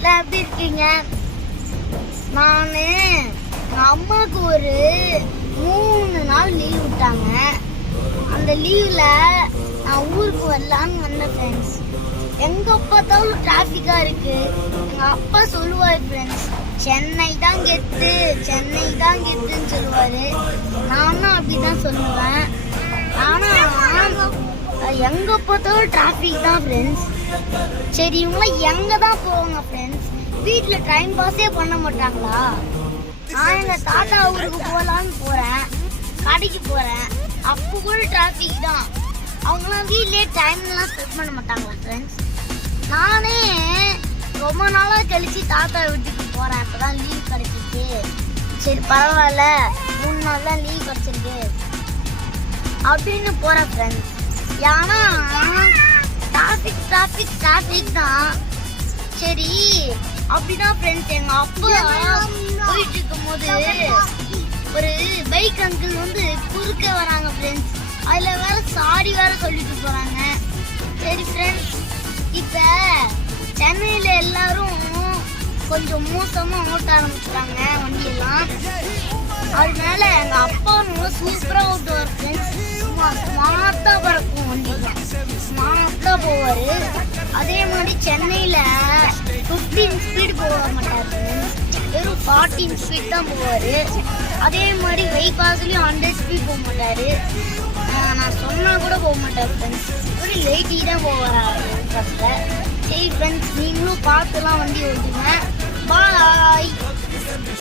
எல்லாம் எப்படி இருக்கீங்க? நானு எங்க அம்மாவுக்கு ஒரு 3 நாள் லீவ் விட்டாங்க. அந்த லீவ்ல நான் ஊருக்கு வரலான்னு வந்தேன் ஃப்ரெண்ட்ஸ். எங்க பார்த்தாலும் டிராஃபிக்கா இருக்கு. எங்க அப்பா சொல்லுவாரு ஃப்ரெண்ட்ஸ், சென்னை தான் கெத்து, சென்னை தான் கெத்துன்னு சொல்லுவாரு. நானும் அப்படிதான் சொல்லுவேன். ஆனா எங்க பார்த்தாலும் டிராஃபிக் தான் ஃப்ரெண்ட்ஸ். சரி, இவங்க எங்க தான் போவாங்க ஃப்ரெண்ட்ஸ்? வீட்டுல டைம் பாஸே பண்ண மாட்டாங்களா? நான் எங்க தாத்தா ஊருக்கு போலான்னு போறேன், கடைக்கு போறேன், அப்போ கூட டிராஃபிக் தான். அவங்களாம் வீட்லயே டைம்லாம் ஸ்பெண்ட் பண்ண மாட்டாங்களா ஃப்ரெண்ட்ஸ்? நானே ரொம்ப நாளா கழிச்சு தாத்தா வீட்டுக்கு போறேன். இப்பதான் லீவ் கிடைச்சிருக்கு. சரி பரவாயில்ல, 3 நாள் தான் லீவ் கிடைச்சிருக்கு அப்படின்னு போறேன் ஃப்ரெண்ட்ஸ். ஏன்னா டிராஃபிக் தான். சரி அப்படிதான் ஃப்ரெண்ட்ஸ். எங்க அப்பா போயிட்டு இருக்கும் போது ஒரு பைக் அங்கிள் வந்து குறுக்க வராங்க ஃப்ரெண்ட்ஸ். அதுல வேற சாரி வேற சொல்லிட்டு போறாங்க. சரி ஃப்ரெண்ட்ஸ், இப்ப சென்னையில எல்லாரும் கொஞ்சம் மோசமா ஓட்ட ஆரம்பிச்சுட்டாங்க வண்டியெல்லாம். அதனால எங்க அப்பா சூப்பரா ஓட்டுவார் ஃப்ரெண்ட்ஸ். ஸ்மார்ட்டா பறக்கும் வண்டியெல்லாம், ஸ்மார்ட்டா போவாரு. அதே மாதிரி சென்னையில 15 ஸ்பீடு போக மாட்டாரு, வெறும் 14 ஸ்பீட் தான் போவாரு. அதே மாதிரி பைபாஸ்லயும் 100 ஸ்பீட் போக மாட்டாரு. நான் சொன்னா கூட போக மாட்டாரு ஃப்ரெண்ட்ஸ். ஒரு லைட்டி தான் போவாரு. சரி ஃப்ரெண்ட்ஸ், நீங்களும் பார்த்துலாம் வண்டி ஓட்டுங்க. பாய்.